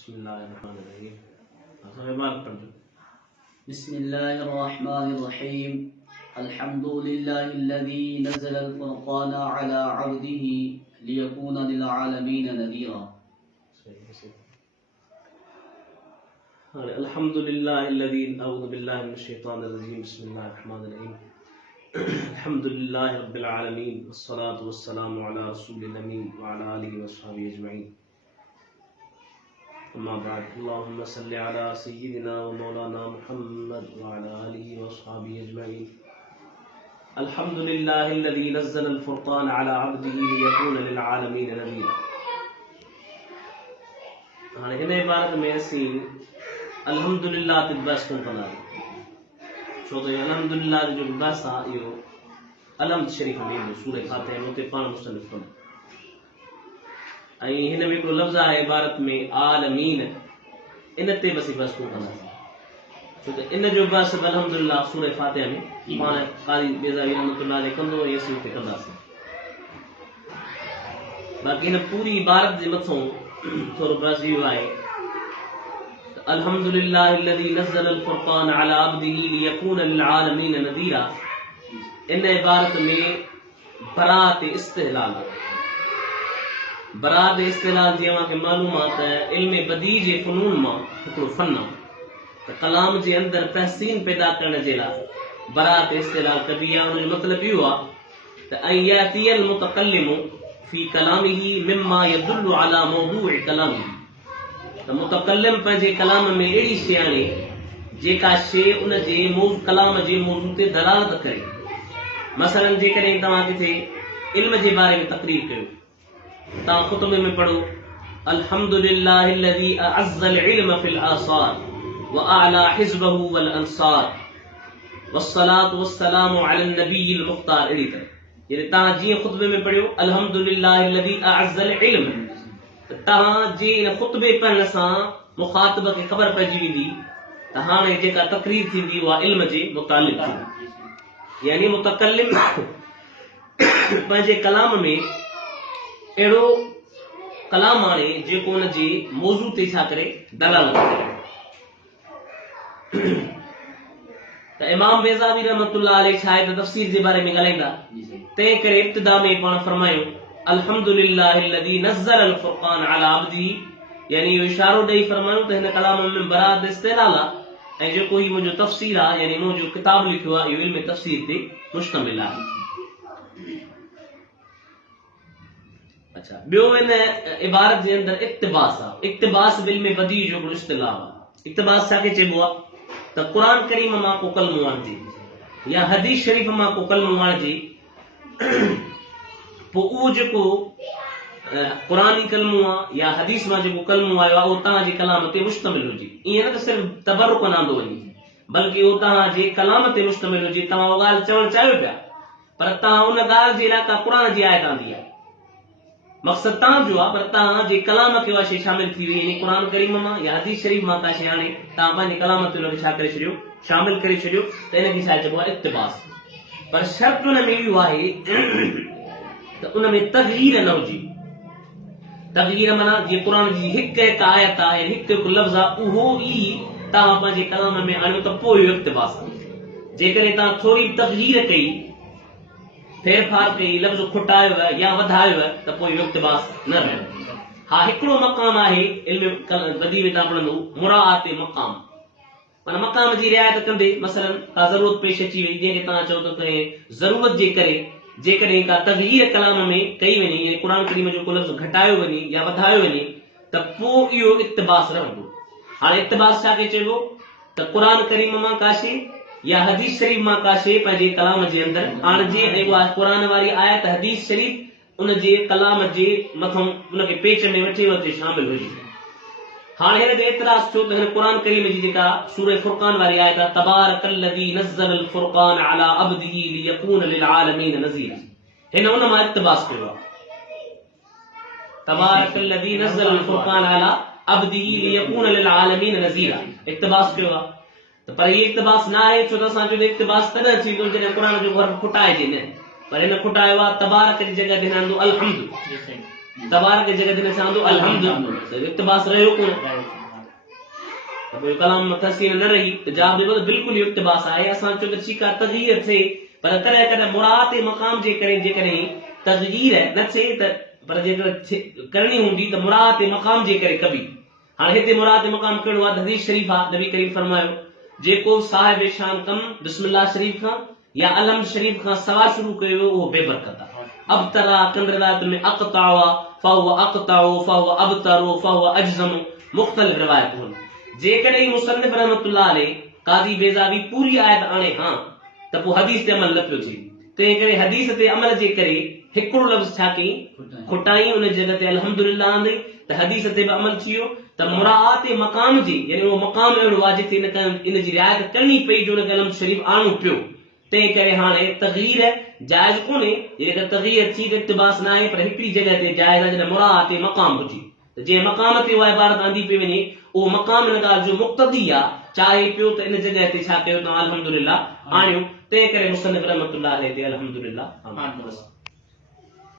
बिस्मिल्लाहिर्रहमानिर्रहीम। बिस्मिल्लाहिर्रहमानिर्रहीम। अल्हम्दुलिल्लाहिल्लज़ी नज़्ज़लल फ़ुरक़ान अला अब्दिही लियकूना लिल आलमीन नज़ीरा। अल्हम्दुलिल्लाहिल्लज़ी अऊज़ु बिल्लाहि मिनश शैतानिर रजीम। बिस्मिल्लाहिर्रहमानिर्रहीम। अल्हम्दुलिल्लाहि रब्बिल आलमीन वस्सलातु वस्सलामु अला रसूलिल अमीन व अला आलिहि वस्सहबिहि अजमईन। अम्मा बाद। अल्लाहुम्मा सल्लि अला सय्यिदिना व मौलाना मुहम्मद व अला आलिहि वस्सहबिहि अजमईन। अल्हम्दुलिल्लाहिल्लज़ी नज़्ज़लल फ़ुरक़ान अला अब्दिही लियकूना लिल आलमीन नज़ीरा। हाणे हिन इबारत में असीं अल्हम्दुलिल्लाह ते बस कोन कंदासीं, छो त अल्हम्दुलिल्लाह जो बस आहे इहो अलहम्द शरीफ़ में ईंदो सूरह फातिहा में, उते पाण मुस्तनिफ़ कंदो। ऐं हिन में हिकिड़ो लफ़्ज़ आहे इबारत में आलमीन, इन ते बस कोन कंदासीं, छो त इन जो बस अल्हम्दुलिल्लाह सूरह फातिहा में पाण क़ाज़ी बेज़ावी रहमतुल्लाह अलैह कंदो ऐं असीं उते कंदासीं। बाक़ी हिन पूरी इबारत जे मथां थोरो बस इहो आहे अल्हम्दुलिल्लाहिल्लज़ी नज़्ज़लल फ़ुरक़ान अला अब्दिही लियकूना लिल आलमीन नज़ीरा। इन इबारत में बरात इस्तिहलाल आहे। बरात इस्तिहलाल जीअं मूंखे मालूम आहे त इल्म बदी जे फ़नून मां हिकिड़ो फ़न आहे त कलाम जे अंदरि तहसीन पैदा करण जे लाइ बरात इस्तिहलाल कबी आहे। उनजो मतिलबु इहो आहे त ऐं यातियल मुतकल्लिमु फी कलामिही मिम्मा यदुल्लु अला मौदूअ कलामिही, त मुतकल्लिम पंहिंजे कलाम में अहिड़ी शइ आणे जेका शइ उन जे कलाम जे मौज़ू ते दलालत करे। मसलन जेकॾहिं तव्हां किथे इल्म जे बारे में तक़रीर कयो, तव्हां ख़ुतबे में पढ़ो अल्हम्दुलिल्लाहिल्लज़ी अअज़्ज़ल इल्म फिल आसार व अअला हिज़्बहु वल अंसार वस्सलातु वस्सलामु अलन नबिय्यिल मुख्तार। अहिड़ी तरह यानी तव्हां जीअं ख़ुतबे में पढ़ियो अल्हम्दुलिल्लाहिल्लज़ी अअज़्ज़ल इल्म, तव्हां जे इन ख़ुतबे पढ़ण सां मुख़ातिब खे ख़बर पइजी वेंदी त हाणे जेका तक़रीर थींदी उहा इल्म जे मुतालिक़ थींदी। यानी मुतकल्लिम पंहिंजे कलाम में अहिड़ो कलाम आणे जेको उन जे मौज़ू ते छा करे दलालत करे। त इमाम बेज़ावी रहमतुल्लाह अलैह छा आहे त तफ़सीर जे बारे में ॻाल्हाईंदा, तंहिं करे इब्तिदा में पाण फरमायो अल्हम्दुलिल्लाहिल्लज़ी नज़्ज़लल फ़ुरक़ान अला अब्दिही, यानी इहो इशारो ॾेई फरमायो त हिन कलाम में बरात इस्तिहलाल आहे ऐं जेको ही मुंहिंजो तफ़सीर आहे यानी मुंहिंजो किताब लिखियो आहे इहो इल्म तफ़सीर ते मुश्तमिल आहे। अच्छा, ॿियो हिन इबारत जे अंदरि इक़्तिबास आहे। इक़्तिबास इल्म बदी जो हिकिड़ो इस्तिलाह आहे। इक़्तिबास छाखे चइबो आहे त क़ुरान करीम मां को कलमो आणिजे या हदीस शरीफ़ मां को कलमो आणिजे, पोइ उहो जेको क़ुरानी कलमो आहे या हदीस मां जेको कलमो आयो आहे उहो तव्हांजे कलाम ते मुश्तमिल हुजे। ईअं न त सिर्फ़ु तबरुक न आंदो वञे, बल्कि उहो तव्हांजे कलाम ते मुश्तमिल हुजे। तव्हां उहा ॻाल्हि चवणु चाहियो पिया, पर तव्हां उन ॻाल्हि जे लाइ का क़ुरान जी आयत आंदी आहे, मक़सदु तव्हांजो आहे, पर तव्हांजे कलाम खे उहा शइ शामिल थी वई। यानी क़ुरान करीम मां या हदीस शरीफ़ मां का शइ हाणे तव्हां पंहिंजे कलाम ते उनखे छा करे छॾियो, शामिल करे छॾियो, त इनखे छा चइबो आहे इक़्तिबास। पर शर्त उन में इहो आहे त उन में तग़यीर न हुजे। तग़यीर माना जीअं क़ुरान जी हिकु हिकु आयत आहे, हिकु हिकु लफ़्ज़ आहे, उहो ई तव्हां पंहिंजे कलाम में आणियो त पोइ इहो इक़्तिबास आहे। जेकॾहिं तव्हां थोरी तग़यीर कई, फेरफार कई, लफ़्ज़ खुटायो आहे या वधायो आहे, त पोइ इहो इक़्तिबास न रहियो। हा, हिकिड़ो मक़ाम आहे इल्म बदी में तव्हां पढ़ंदो मुराआत मक़ाम, माना मक़ाम जी रिआयत कंदे। मसलन का ज़रूरत पेश अची वई जंहिंखे तव्हां चओ त कंहिं ज़रूरत जे करे जेकॾहिं का तग़यीर कलाम में कई वञे, यानी क़ुरान करीम जो को लफ़्ज़ घटायो वञे या वधायो वञे, त पोइ इहो इक़्तिबास रहंदो। हाणे इक़्तिबास छाखे चइबो त क़ुरान करीम मां का शइ या हदीस शरीफ़ मां का शइ पंहिंजे कलाम जे अंदरि आणिजे ऐं उहा क़ुरान वारी आयत हदीस शरीफ़ उन जे कलाम जे मथां उनखे पेच में वठी वठी शामिल हुजे। हाणे हिन ते एतिराज़ थियो त हिन क़ुरान करीम जी जेका सूरह फ़ुरक़ान वारी आयत आहे तबारकल्लज़ी नज़्ज़लल फ़ुरक़ान अला अब्दिही लियकूना लिल आलमीन नज़ीरा, हिन उन मां इक़्तिबास कयो आहे। तबारकल्लज़ी नज़्ज़लल फ़ुरक़ान अला अब्दिही लियकूना लिल आलमीन नज़ीरा, इक़्तिबास कयो आहे। त पर हीअ इक़्तिबास न आहे, छो त असां चयो इक़्तिबास तॾहिं थींदो जॾहिं क़ुरान जो हर्फ़ खुटाइजे न, पर हिन खुटायो आहे तबारक जी जॻह ते हिन आंदो अलहम्द। तबारक जगह ते चवंदो अल्हम्दुलिल्लाह इक्तिबास रहियो कोन त पोइ कलाम तस्वीर न रही त जवाब ॾिनो त बिल्कुलु इहो इक्तिबास आहे असां चो त ठीकु आहे तग़यीर थिए पर कॾहिं कॾहिं मुराद ऐं मक़ाम जे करे जेकॾहिं तग़यीर न थिए त पर जेकर करणी हूंदी त मुराद ऐं मक़ाम जे करे कबी हाणे हिते मुराद ऐं मक़ाम कहिड़ो आहे हदीस शरीफ़ आहे नबी करीम फरमायो जेको साहिब शान कम बिस्मिल्लाह शरीफ खां या अलहम्द शरीफ खां सवा शुरू कयो उहो बेबरकत आहे अबतरा कंदरात में अक़तावा फहुव अक़ताओ फहुव अबतरो फहुव अजज़म मुख़्तलिफ़ रिवायतूं जेकॾहिं मुसन्निफ़ रहमतुल्लाह अलैह काज़ी बेज़ावी पूरी आयत आणे हां त पोइ हदीस ते अमल न पियो थिए तंहिं करे हदीस ते अमल जे करे हिकिड़ो लफ़्ज़ छा कई खुटाई उन जॻह ते अल्हम्दुलिल्लाह आंदी त हदीस ते बि अमल थी वियो त मुराद ऐं मक़ाम जी यानी उहो मक़ाम अहिड़ो आहे जिते इन जी रिआयत करणी पई जो उनखे अलहम्द शरीफ़ आणो पियो तंहिं करे हाणे तग़यीर जाइज़ कोन्हे जेकर तग़यीर थी त इक्तिबास न आहे पर हिकिड़ी जॻह ते जाइज़ आहे जॾहिं मुराद ऐं मक़ाम हुजे त जंहिं मक़ाम ते उहा इबारत आंदी पई वञे उहो मक़ाम इन ॻाल्हि जो मुक़्तदी आहे चाहे पियो त इन जॻह ते छा कयो तव्हां अल्हम्दुलिल्लाह आणियो तंहिं करे मुसन्निफ़ रहमतुल्लाह अलैह ते अल्हम्दुलिल्लाह